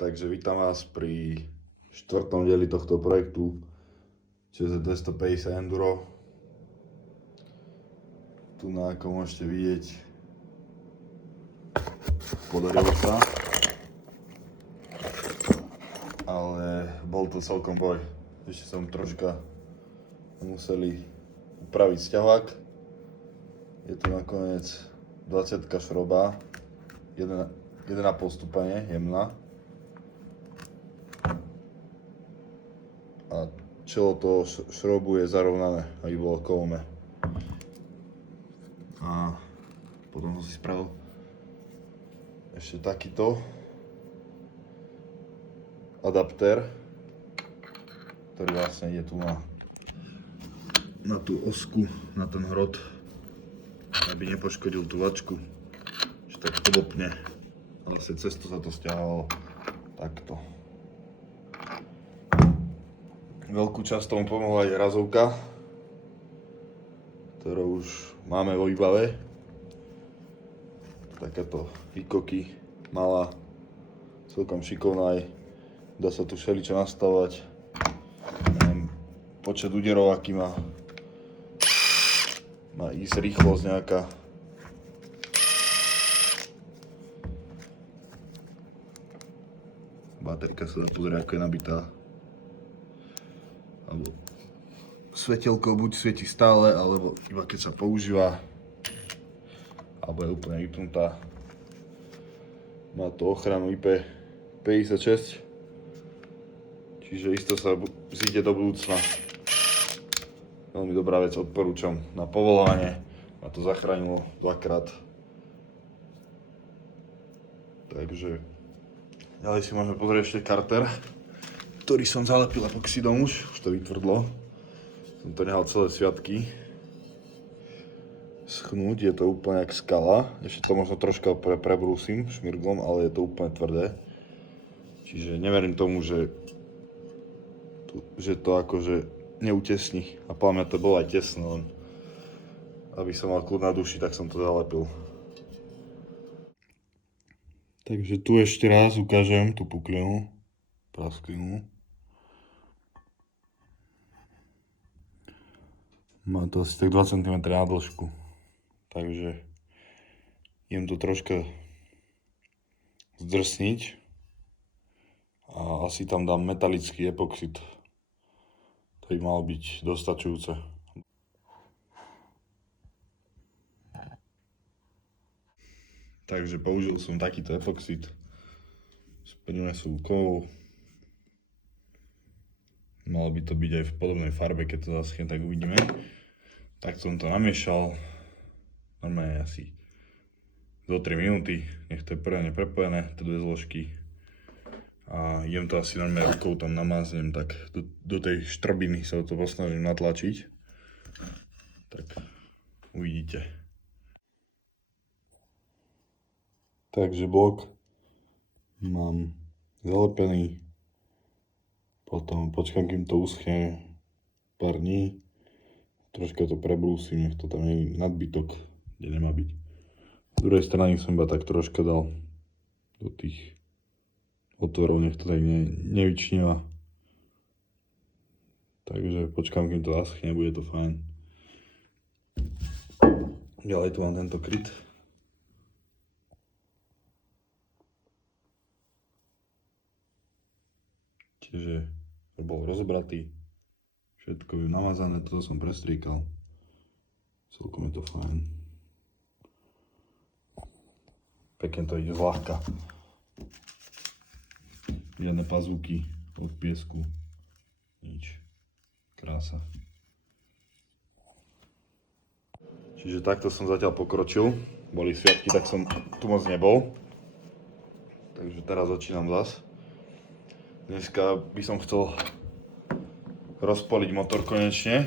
Takže vítam vás pri štvrtom dieli tohto projektu ČZ250 Enduro. Tu ako môžete vidieť, podarilo sa, ale bol to celkom boj. Ešte som troška museli upraviť sťahák. Je tu nakoniec 20 šroba, 1,5 stupane jemná. A čelo toho šrobu je zarovnané, aby bolo kolme. A potom som si spravil ešte takýto adaptér, ktorý vlastne ide tu na tú osku, na ten hrot, aby nepoškodil tú vačku, že tak podobne. A vlastne cesto sa to stiahovalo takto. Veľkú časť tomu pomohla aj razovka, ktorú už máme vo výbave. Takáto výkoky, malá, celkom šikovná aj. Dá sa tu všeličo nastavovať. Neviem, počet úderov, aký má ísť rýchlosť nejaká. Baterka sa dá pozrieť, ako je nabitá. Alebo svetelko buď svieti stále, alebo iba keď sa používa, alebo je úplne vypnutá. Má to ochranu IP56, čiže isto sa zíde do budúcna. Veľmi dobrá vec, odporúčam na povoľovanie. Ma to zachránilo dvakrát. Takže ďalej si môžeme pozrieť ešte karter, ktorý som zalepil epoxidom už to vytvrdlo. Som to nehal celé sviatky schnúť, je to úplne jak skala. Ešte to možno troška prebrúsim šmirglom, ale je to úplne tvrdé. Čiže neverím tomu, že to akože neutesní. A podľa mňa to bolo aj tesné, len aby som mal kľud na duši, tak som to zalepil. Takže tu ešte raz ukážem tú puklinu, prasklinu. Má to asi tak 2 cm na dĺžku, takže idem to troška zdrsniť a asi tam dám metalický epoxid. To by malo byť dostačujúce. Takže použil som takýto epoxid s prímesou kovov. Malo by to byť aj v podobnej farbe, keď to zaschne, tak uvidíme. Tak som to namiešal, normálne asi do 3 minúty, nech to je poriadne prepojené, tie dve zložky. A idem to asi normálne rukou tam namáznem, tak do tej štrbiny sa to posnažím natlačiť. Tak uvidíte. Takže blok mám zalepený. Potom počkám, kým to uschne pár dní. Troška to prebrúsim, nech to tam nie je nadbytok, kde nemá byť. Z druhej strany som iba tak troška dal do tých otvorov, nech to tak nevyčníva. Takže počkám, kým to zaschne, bude to fajn. Ďalej tu mám tento kryt. Čiže bol rozobratý, všetko je namazané, toto som prestriekal. Celkom je to fajn. Pekne to ide zľahka. Žiadne pazúky od piesku, nič. Krása. Čiže takto som zatiaľ pokročil. Boli sviatky, tak som tu moc nebol. Takže teraz začínam zas. Dneska by som chcel rozpaliť motor konečne.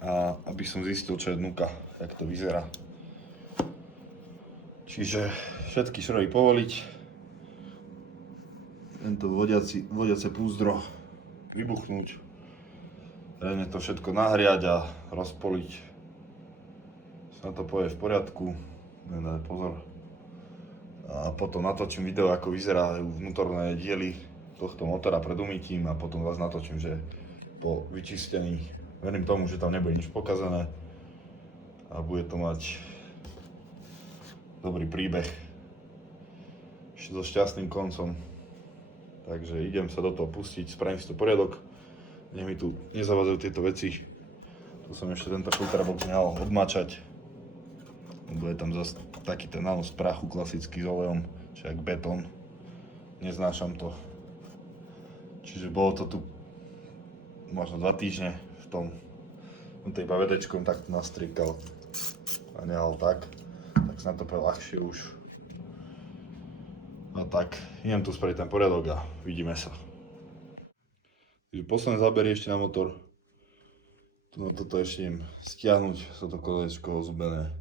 A aby som zistil, čo je dnuka, jak to vyzerá. Čiže všetky šroby povoliť. Tento vodiace púzdro vybuchnúť. Rejme to všetko nahriať a rozpoliť. Snad to pôjde v poriadku. Budem dať pozor. A potom natočím video, ako vyzerajú vnútorné diely tohto motora pred umytím a potom vás natočím, že po vyčistení. Verím tomu, že tam nebude nič pokazané a bude to mať dobrý príbeh so šťastným koncom. Takže idem sa do toho pustiť, spravím si to poriadok, nech mi tu nezavádzajú tieto veci. Tu som ešte tento filterbox nehal odmačať, lebo je tam zase taký ten nános prachu klasický s olejom, čiže jak betón. Neznášam to. Čiže bolo to tu možno 2 týždne v tom, on to iba vedečkom takto nastriekal a nehal tak sa na to pre ľahšie už. No tak, idem tu spraviť ten poriadok a vidíme sa. Takže posledné zábery ešte na motor. Tu na toto ešte idem stiahnuť, sa to kolečko zubené.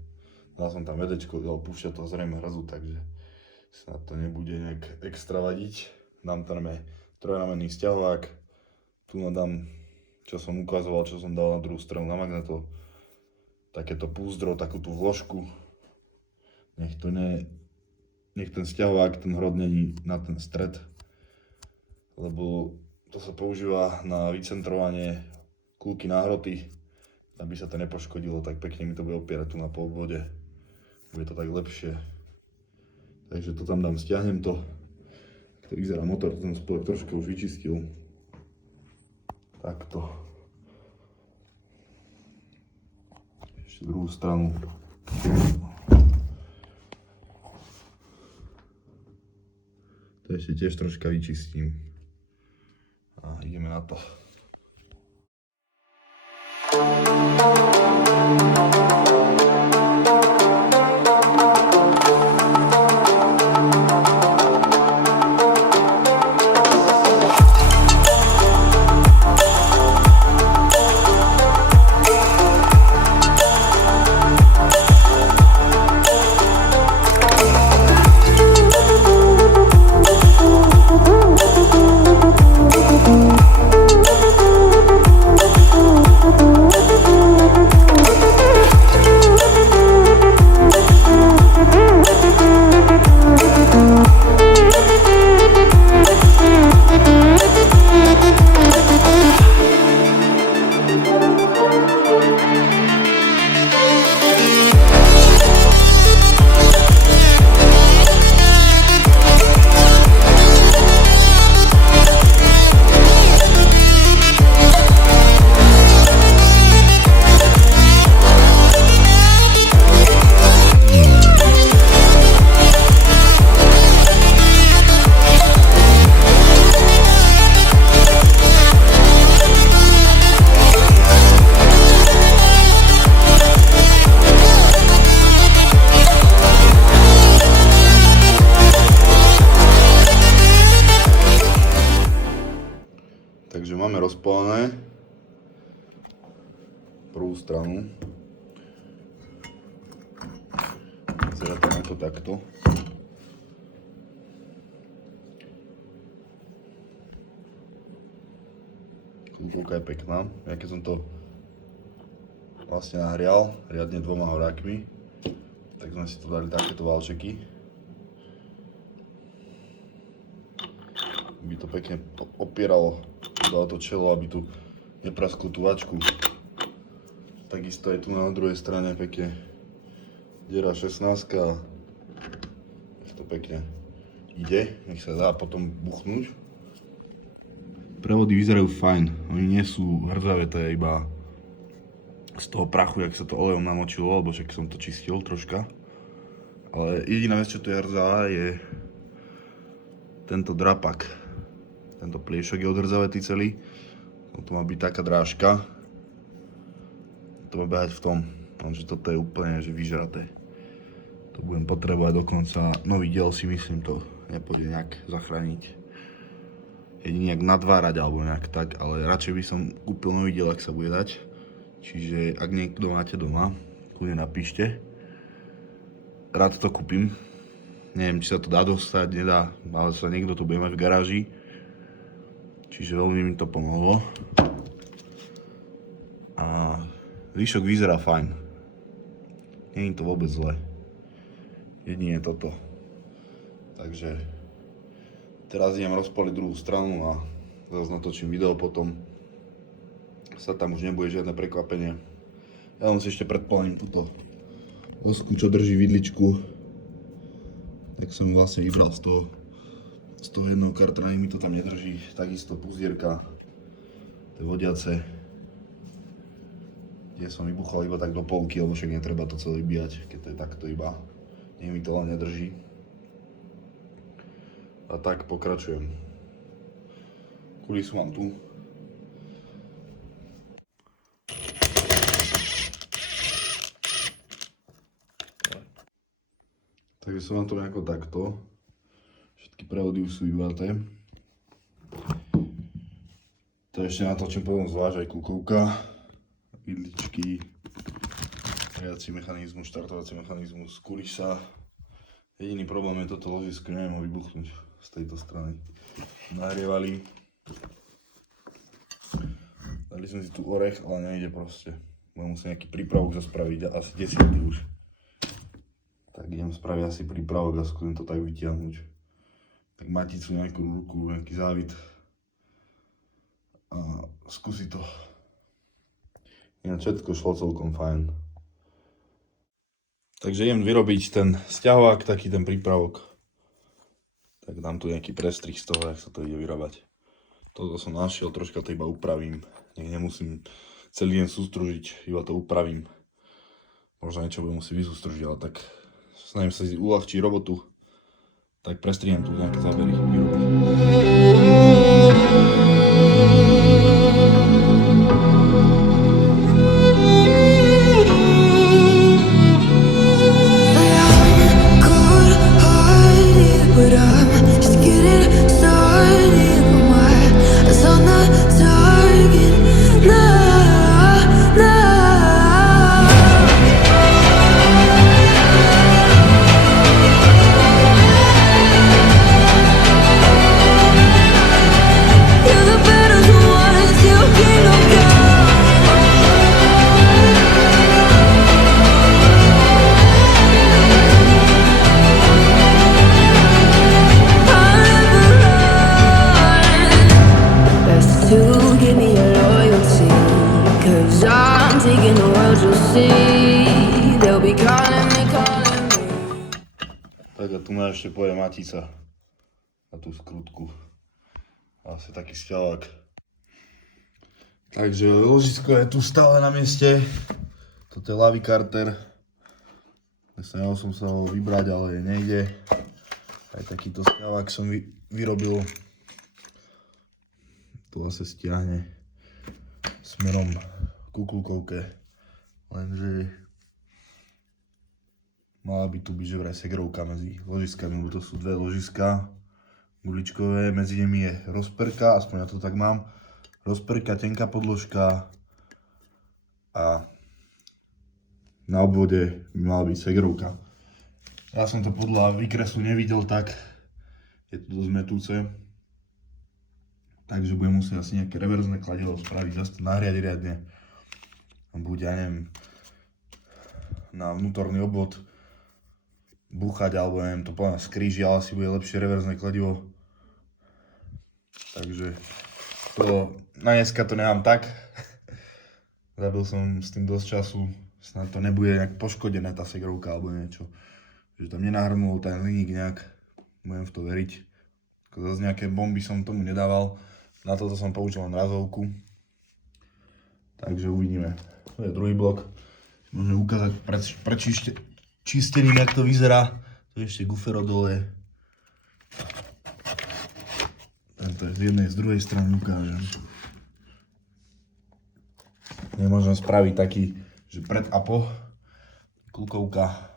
Dal som tam vedečko, ale púšťa to zrejme hrazu, takže sa na to nebude nejak extra vadiť. Dám tam trojramenný sťahovák. Tu nadám, čo som ukazoval, čo som dal na druhú stranu na magneto. Takéto púzdro, takú tú vložku. Nech ten sťahovák, ten hrot není na ten stred, lebo to sa používa na vycentrovanie kľúky náhroty, aby sa to nepoškodilo, tak pekne mi to bude opierať tu na polvode. Bude to tak lepšie. Takže to tam dám, stiahnem to. Tak to vyzerá motor, ten spodok trošku už vyčistil. Takto. Ešte druhú stranu. To ešte tiež troška vyčistím. A ideme na to. Takže máme rozpálené prvú stranu. Vyzerá to takto. Kľúčovka je pekná. Ja keď som to vlastne nahrial riadne 2 horákmi, tak sme si to dali takéto valčeky. Aby to pekne opieralo, dalo to čelo, aby tu neprasklo tú vačku. Takisto je tu na druhej strane pekne diera 16 a to pekne ide, nech sa dá potom buchnúť. Prevody vyzerajú fajn, oni nie sú hrdzavé, to je iba z toho prachu, jak sa to olejom namočilo, alebo však som to čistil troška. Ale jediná vec, čo tu je hrdzavá, je tento drapak. Tento pliešok je odhrzavetý celý. To má byť taká drážka. To má behať v tom. Lenže toto je úplne že vyžraté. To budem potrebovať dokonca nový diel, si myslím, to nepôjde nejak zachrániť. Jedine nejak nadvárať alebo nejak tak, ale radšej by som kúpil nový diel, ak sa bude dať. Čiže ak niekto máte doma, kľudne napíšte. Rád to kúpim. Neviem, či sa to dá dostať, nedá, ale sa niekto to bude mať v garáži. Čiže veľmi mi to pomohlo. A líšok vyzerá fajn. Nie je to vôbec zle. Jedine toto. Takže teraz idem rozpaliť druhú stranu a zase natočím video potom. Sa tam už nebude žiadne prekvapenie. Ja len si ešte predpalím túto osku, čo drží vidličku. Tak som ju vlastne vybral z toho jedného kartona, mi to tam nedrží. Takisto puzierka, to je vodiace. Kde som vybuchal iba tak do polky, lebo však netreba to celé vybíjať, keď to je takto iba. Nie mi to len nedrží. A tak pokračujem. Kulisu mám tu. Takže som na to nejako takto. Všetky prevody už sú vybraté. To ešte natočím potom zvlášť aj kukovka, vidličky, riaci mechanizmus, štartovací mechanizmus, kulisa. Jediný problém je toto ložisko, neviem ho vybuchnúť z tejto strany. Nahrievali. Dali sme si tu orech, ale nejde proste. Budem musieť nejaký prípravok zaspraviť, asi 10 už. Tak idem spraviť asi prípravok a skúsim to tak vytiahnuť. Tak maticu, nejakú ruku, nejaký závit. A skúsi to. Ináč všetko šlo celkom fajn. Takže idem vyrobiť ten sťahovák, taký ten prípravok. Tak dám tu nejaký prestrih z toho, jak sa to ide vyrábať. Toto som našiel, troška to iba upravím. Nech nemusím celý deň sústružiť, iba to upravím. Možno niečo budem musieť vysústružiť, ale tak snažím sa si uľahčiť robotu. Tak prestrihnem tu nejaké zábery. Tak a tu ma ešte pôjde matica na tú skrutku. Asi taký sťahovák. Takže ložisko je tu stále na mieste. Toto je ľavý karter. Nesnažil som sa ho vybrať, ale nejde. Aj takýto sťahovák som vyrobil. Tu asi stiahne smerom ku kulkovke. Lenže mala by tu byť že vraj segrovka medzi ložiskami, lebo to sú dve ložiska guličkové, medzi nimi je rozperka, aspoň ja to tak mám. Rozperka, tenká podložka a na obvode by mala byť segrovka. Ja som to podľa výkresu nevidel, tak je to dosť metúce. Takže budem musieť asi nejaké reverzné kladivo spraviť, zase to nahriať riadne. Buď, ja neviem, na vnútorný obvod búchať, alebo neviem, to plne skríži, ale asi bude lepšie reverzné kladivo. Takže to na dneska to nemám tak. Zabil som s tým dosť času, snad to nebude nejak poškodené tá segrovka alebo niečo. Že tam nenahrnul ten hliník nejak, budem v to veriť. Zase nejaké bomby som tomu nedával, na toto som použil len razovku. Takže uvidíme. To je druhý blok. Môžeme ukázať čistením, jak to vyzerá. Tu je ešte gufero dole. Tento je z jednej, z druhej strany ukážem. Nemôžem spraviť taký, že pred a po. Kulkovka.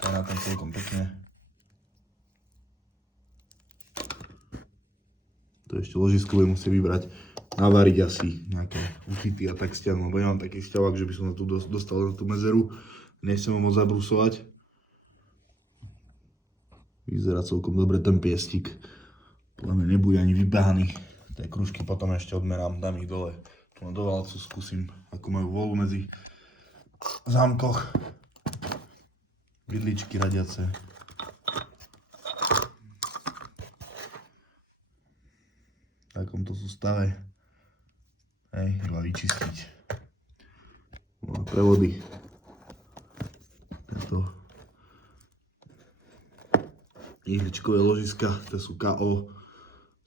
To je na tom celkom pekne. To ešte ložisko budem musieť vybrať. Navariť asi nejaké uchyty a tak stiahnuť, lebo nemám taký sťahovák, že by som tu dostal na tú medzeru. Nechcem ho moc zabrusovať. Vyzerá celkom dobre ten piestik. Podľa mňa nebude ani vybehaný. Tie kružky potom ešte odmerám, dám ich dole. Tu na dovalcu skúsim, ako majú vôľu medzi zámkoch. Vidličky radiace. takomto sústave. Hej, iba vyčistiť. No a prevody. Tento ihličkové ložiska, to sú KO.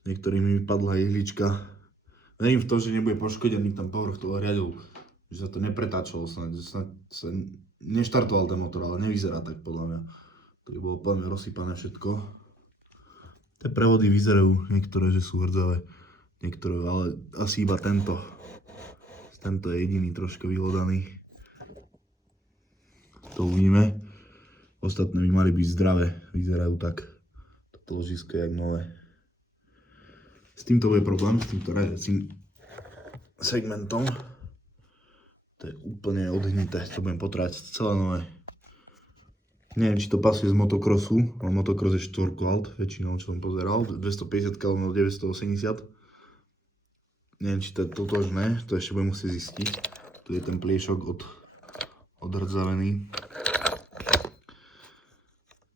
Niektorým mi vypadla ihlička. Verím v to, že nebude poškodený tam povrch toho riadelu. Že sa to nepretáčalo snad, že sa neštartoval ten motor, ale nevyzerá tak podľa mňa. To by bolo plne rozsypané všetko. Tie prevody vyzerajú, niektoré, že sú hrdzavé, niektoré, ale asi iba tento. Tento je jediný troška vyhľadaný. To uvidíme. Ostatné by mali byť zdravé, vyzerajú tak. Toto ložisko je jak nové. S týmto bude problém, s týmto riadiacím segmentom. To je úplne odhnité, to budem potrebať celé nové. Neviem, či to pasuje z motocrossu, ale motocross je 4 alt, väčšinou čo som pozeral, 250 km 980. Neviem, či to je totožné, to ešte budem musieť zistiť. Tu je ten pliešok odhrdzavený.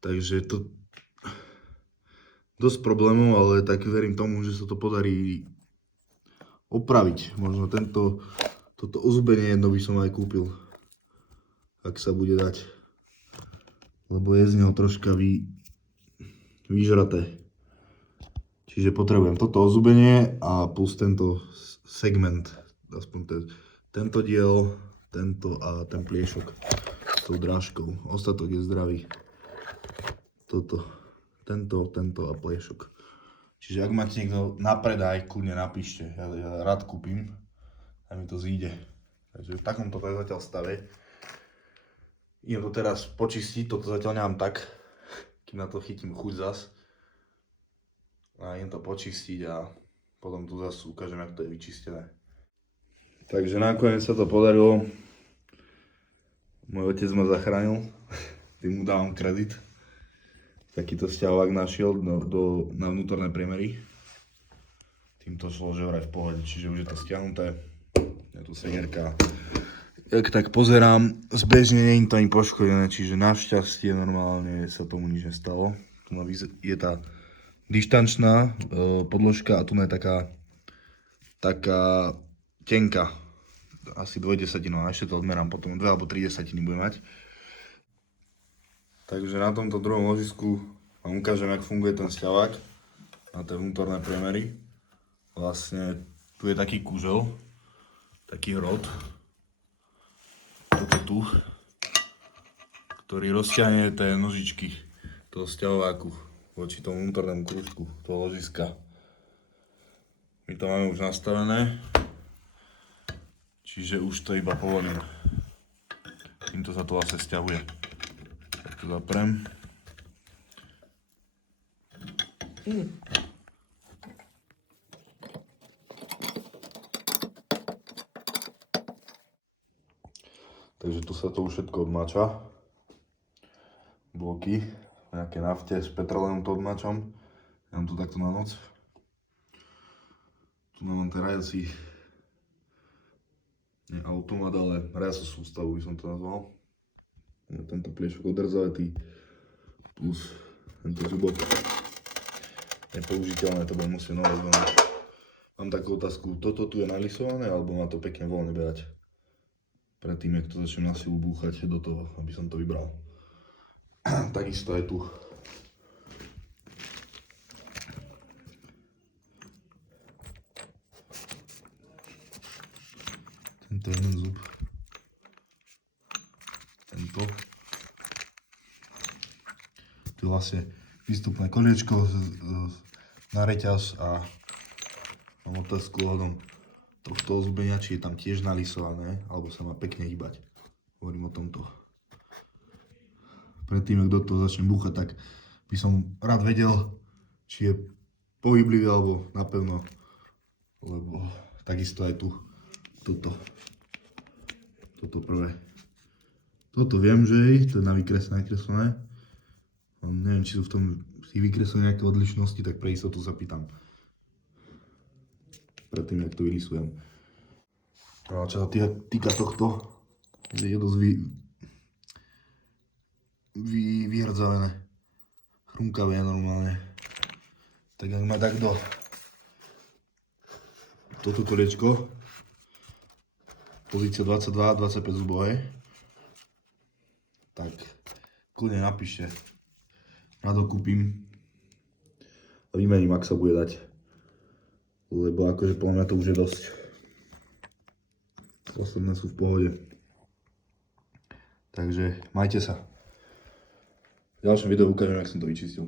Takže to dosť problémov, ale tak verím tomu, že sa to podarí opraviť. Možno toto ozubenie jedno by som aj kúpil, ak sa bude dať. Lebo je z neho troška vyžraté. Čiže potrebujem toto ozubenie a plus tento segment, aspoň tento diel, tento a ten pliešok s tou drážkou. Ostatok je zdravý. Toto, tento a pliešok. Čiže ak máte niekto na predaj, kľudne napíšte, ja rád kúpim a mi to zíde. Takže v takomto to je zatiaľ stave. Idem to teraz počistiť, toto zatiaľ nemám tak, kým na to chytím chuť zas. A idem to počistiť a potom tu zase ukážem, jak to je vyčistené. Takže nakoniec sa to podarilo. Môj otec ma zachránil, tým mu dávam kredit. Takýto sťahovák našiel na vnútorné priemery. Týmto šlo že vraj v pohode, čiže už je to stiahnuté. Je tu segerka. Jak tak pozerám, zbežne nie je to ani poškodené, čiže našťastie normálne sa tomu nič nestalo. Tu je tá dištančná podložka a tu je taká tenká. Asi 2/10, a ešte to odmerám, potom 2 alebo 3/10 bude mať. Takže na tomto druhom ložisku vám ukážem, jak funguje ten sťahovák na tie vnútorné priemery. Vlastne tu je taký kúžel, taký hrot, toto tu, ktorý rozťahne tie nožičky toho sťahováku voči tomu vnútornému krúžku toho ložiska. My to máme už nastavené, čiže už to iba povolím. Týmto sa to vlastne sťahuje. Tak to zaprem. Takže tu sa to už všetko odmáča. Bloky, nejaké nafte s petroleum to odmáčam. Ja mám tu takto na noc. Tu mám ten riadiaci, nie automat, ale riadiacu sústavu by som to nazval. Tento pliešok odrzavetý plus tento zubok nepoužiteľné, to budem musieť nové zvoniť. Mám takú otázku, toto tu je nalisované alebo má to pekne voľne behať? Predtým, jak to začnem na silu búchať do toho, aby som to vybral. Takisto aj tu. Tento jeden zub. Tento. Tu vlastne výstupné koliečko na reťaz a mám otázku ohľadom tohto ozubenia, či je tam tiež nalisované, alebo sa má pekne hýbať. Hovorím o tomto. Predtým, ak do toho začnem búchať, tak by som rád vedel, či je pohyblivý alebo napevno. Lebo takisto aj tu, toto prvé. Toto viem, že je, to je na nakreslené. Neviem, či sú v tých vykreslených nejaké odlišnosti, tak pre istotu zapýtam. Predtým, jak to vyrysujem. No a čo sa týka tohto, je dosť vyhrdzavené. Chrumkavé normálne. Tak ak ma takto toto koliečko. Pozícia 22, 25 zubové. Tak kľudne napíšte. Na to kúpim. A vymením, ak sa bude dať. Lebo akože podľa mňa to už je dosť. Posledné sú v pohode. Takže majte sa. V ďalšom videu ukážem, jak som to vyčistil.